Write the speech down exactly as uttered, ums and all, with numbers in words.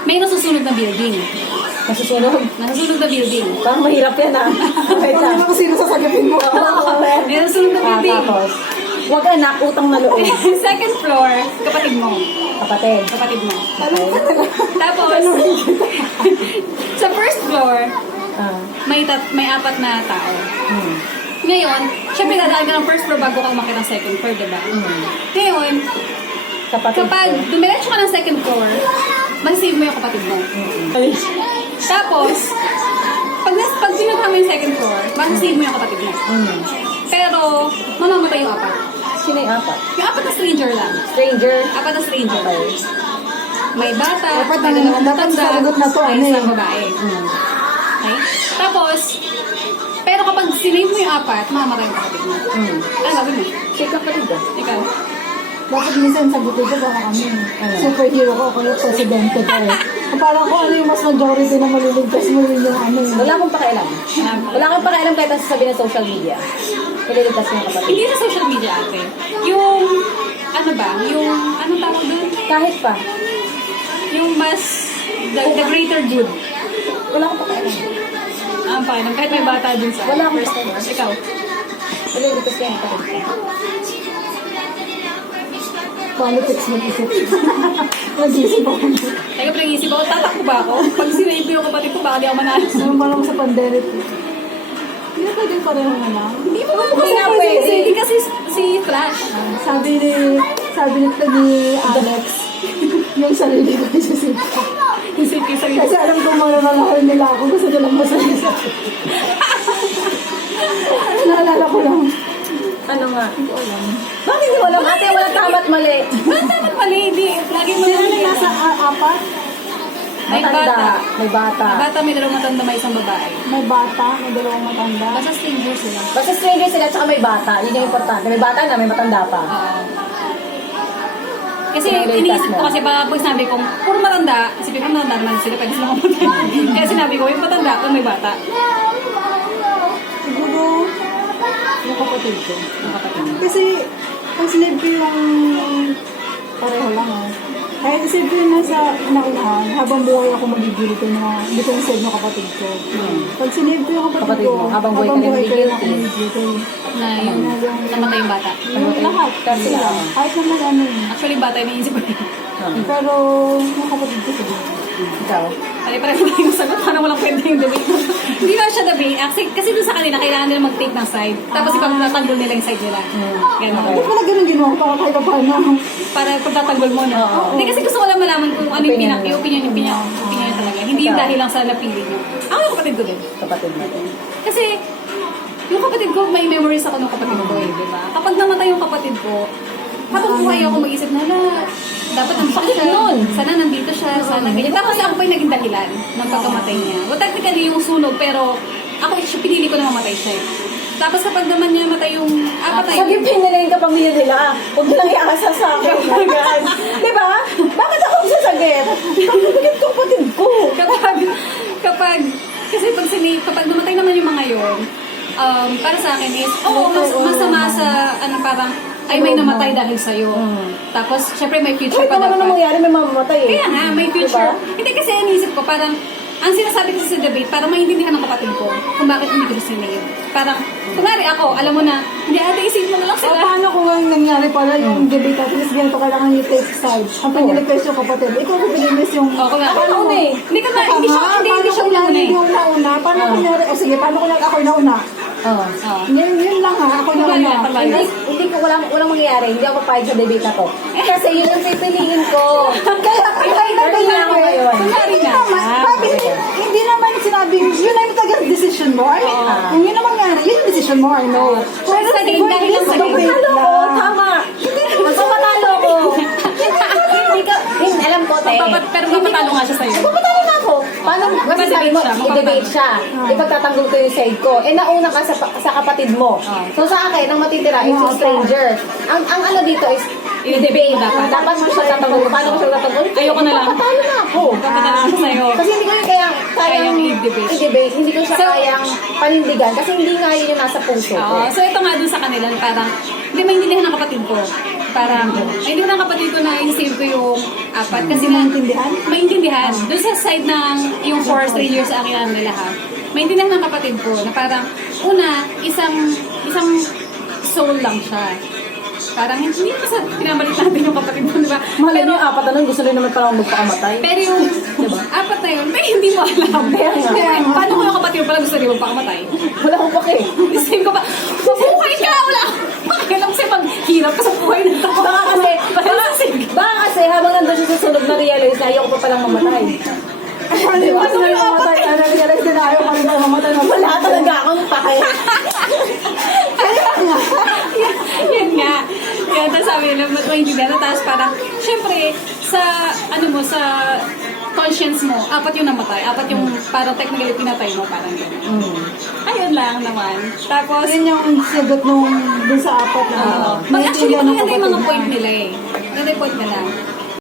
may nasusunod na building. Nasusunod. Nasusunod na building. Parang mahirap yan ah. Wait Kung lang. ano kung sino sasagapin mo. May nasusunod na Ah, building. tapos. Huwag anak, utang na loob. Second floor, kapatid mo. Kapatid. Kapatid mo. Okay. Tapos, sa first floor, Ah. may tat may apat na tao. Hmm. Ngayon, syempre dadaan ka ng first floor bago ka umakit ng second floor, diba? Hmm. Ngayon, Kapatid kapag ko. dumiretso ka ng second floor, masisave mo yung kapatid mo. Hmm. Tapos, pag, nas, pag pinunta mo yung second floor, masisave mo yung kapatid mo. Hmm. Pero, mamamatay yung apat. Sino yung apat? Yung apat na stranger lang. Stranger. Apat na stranger. Okay. May bata, Dapat may ang- dalawang dapat matanda, sa sagot na to, may ano eh. isang babae. Hmm. Okay? Tapos, pero kapag sinave mo yung apat, mamamatay yung kapatid mo. Hmm. Ano gagawin mo? Si kapatid ko. Ikaw? Dapat minsan sagutin ko baka kami. Ano? Superhero ko, ako yung presidente ko eh. Parang kung ano yung mas majority na maliligtas mo yun yung ano eh. Wala akong pakialam. Wala akong pakialam kahit ang sasabihin ng social media. Nililigtas mo yung kapatid. Hindi sa social media, ate. Yung, ano ba? Yung, anong tawag doon? Kahit pa. Yung mas, the, the greater good. Wala akong pakialam. Ang pakialam, kahit may bata dun sa Wala akong first pakialam. floor. Ikaw? Nililigtas ko yung kapatid ko. Politics mag-isip. Nag-isip ako. Teka, pinag-iisip ako, tatakbo ba ako? Pag sinave ko yung kapatid ko, baka di ako manalo. Ano pa lang sa pandemic. Hindi na pwedeng pareho na lang. Hindi mo Hindi kasi nga pwede. pwede. Hindi kasi si Flash. Sabi ni, sabi ni, ni Alex, yung sarili ko isisip ko. Isip ko sa Kasi alam ko mga mahal nila ako, gusto nilang masaya sa akin. Naalala ko lang. Ano nga? Hindi ko alam. Bakit hindi mo alam? Ate, walang tama at mali. Ba't dapat mali? Hindi. Lagi mo Sila lang na nasa a- apat, May Matanda. bata. May bata. May bata, may dalawang matanda, may isang babae. may bata, may dalawang matanda. Basta stranger sila. Basta stranger sila tsaka may bata. Yun yung importante. May bata na, may matanda pa. Oo. Kasi Yung latest iniisip ko mo. kasi pag pag sinabi kong puro matanda, isipin ko matanda naman sila, pwede sila mamatay. Kaya sinabi ko, yung matanda kung may bata. Siguro, yung kapatid ko. Yung kapatid mo. Kasi, ang sinave ko yung pareho lang ah. Kahit isave ko yun nasa naunahan, habang buhay ako magigilty na hindi ko yung save ng kapatid ko. Pag sinave ko yung kapatid, Kapatid ko, mo, habang buhay ka rin ko rin ako magigilty. magigilty. Na yung namatay yung bata. Yung lahat, Kasi sila. lang. Kahit naman ano yun. Actually, bata yung iniisip ko. Hmm. Pero, yung kapatid ko siguro. Ikaw? Ay, parang iba yung sagot. Parang walang kwenta yung debate. Hindi ba siya debate? Kasi, kasi doon sa kanila, kailangan nila mag-take ng side. Tapos ipagtatanggol nila yung side nila. Ganun. Hindi pala ganun ginawa ko para kahit pa paano. Para pagtatanggol mo, no? Oo. Hindi kasi gusto ko lang malaman kung ano yung Opinion pinak, yung opinion, yung opinion, opinion niya talaga. Hindi yung Ikaw? dahil lang sa napili niyo. Ako yung kapatid ko din. Kapatid mo. Kasi, yung kapatid ko, may memories ako ng kapatid ko eh, di ba? Kapag namatay yung kapatid ko, habang buhay ako mag-isip na, na dapat nandito Bakit siya. nun? Sana nandito siya, sana ganyan. Tapos ako pa yung naging dahilan ng pagkamatay niya. Well, technically yung sunog, pero ako siya, pinili ko na mamatay siya eh. Tapos kapag naman niya matay yung, ah, patay. Sagipin nila yung kapamilya nila. Huwag nilang iasa sa akin. Agad. Di ba? Bakit ako sasagip? Kapatid ko, kapatid ko. kapag, kapag, kasi pag sini, kapag namatay naman yung mga yun, um, para sa akin is, oo, mas, masama sa, ano, parang, ay may namatay dahil sa'yo. Mm. Tapos, syempre may future Kahit pa naman ano dapat. mangyari, may mamamatay eh. Kaya nga, may future. Diba? Hindi kasi inisip ko, parang, ang sinasabi ko sa debate, parang maintindihan ng kapatid ko kung bakit hindi ko gusto nila. Parang, kunwari ako, alam mo na, hindi ate, isip mo na lang So, sila. paano kung ang nangyari pala yung debate natin is ganito, kailangan yung take side. Ang pag-request yung kapatid, ikaw kung pinilis yung... O, kung nga, Ako nauna eh. Hindi ka na, hindi siya, hindi, hindi siya una una eh. Hindi una-una. Paano Ah. kunyari, o sige, paano kunyari ako yung nauna? Oo. Oo. Yun, yun lang ha, ako yung Kunwari, nauna. kunwari. Hindi, hindi ko, walang, walang mangyayari. Hindi ako papayag sa debate na to. Kasi yun yung pipiliin ko. Kaya, kaya na Learning na ako ngayon. Kunwari Hindi nga. naman, sabi, hindi, hindi naman sinabing, yun na yung tagang decision mo. I mean, Oo. kung yun naman nga, yun yung decision mo, I know. Pero Sa game, for dahil this lang sa game. debate Matalo ko, lang, tama. Mas matalo ko. Hindi ka, hindi, alam ko, te. Papat- Pero mapatalo nga siya sa'yo. Papatalo na ako. Paano, kasi sabi mo, Magpa-debate siya, i-debate siya. Ipagtatanggol ko yung side ko. Eh, nauna ka sa, sa kapatid mo. Ah. So, sa akin, ang matitira is yung stranger. Ang ang ano dito is, I-debate i-debate. dapat. Dapat mo siya tatanggol ko. Paano ko siya tatanggol? Ayoko na lang. Papatalo na ako. Papatalo siya sa'yo. Kasi hindi ko yun kaya, kayang Kayang i-debate. i-debate. Hindi ko siya So- kayang panindigan. Kasi hindi nga yun yung nasa puso ko. Oo. So, ito nga dun sa kanila, parang, hindi maintindihan ng kapatid ko. parang, ay, hindi ko ng kapatid ko na in-save ko yung apat. Kasi nga, Maintindihan? maintindihan. Doon sa side ng yung four strangers sa akin nila ha, maintindihan ng kapatid ko na parang, una, isang, isang soul lang siya. Parang hindi naman sa pinabalik natin yung kapatid ko, di ba? Malay mo yung apat na nun, gusto rin naman parang magpakamatay. Pero yung apat na yun, may hindi mo alam. Kaya nga. Kaya, paano ko yung kapatid ko pala gusto rin magpakamatay? Wala akong pake. Isip ko ba, mabuhay ka! Wala akong pakialam sa'yo maghirap ka sa buhay na ito. Baka kasi, baka, baka kasi habang nandun siya sa sunog na realize na ayoko pa palang mamatay. Hindi ko kasi mamatay. Ano, realize din na ayaw ka rin na mamatay. Wala talaga akong pake. Yan nga. Yan, tapos sabi nila, maintindihan na. Tapos parang, syempre, sa, ano mo, sa conscience mo, apat yung namatay. Apat yung parang technically pinatay mo, parang gano'n. Mm. Ayun lang naman. Tapos, Yun yung sagot nung dun sa apat na. uh, ano, mag actually, naiintindihan ng maganda yung mga kapatid point niya. nila eh. Maganda yung point nila.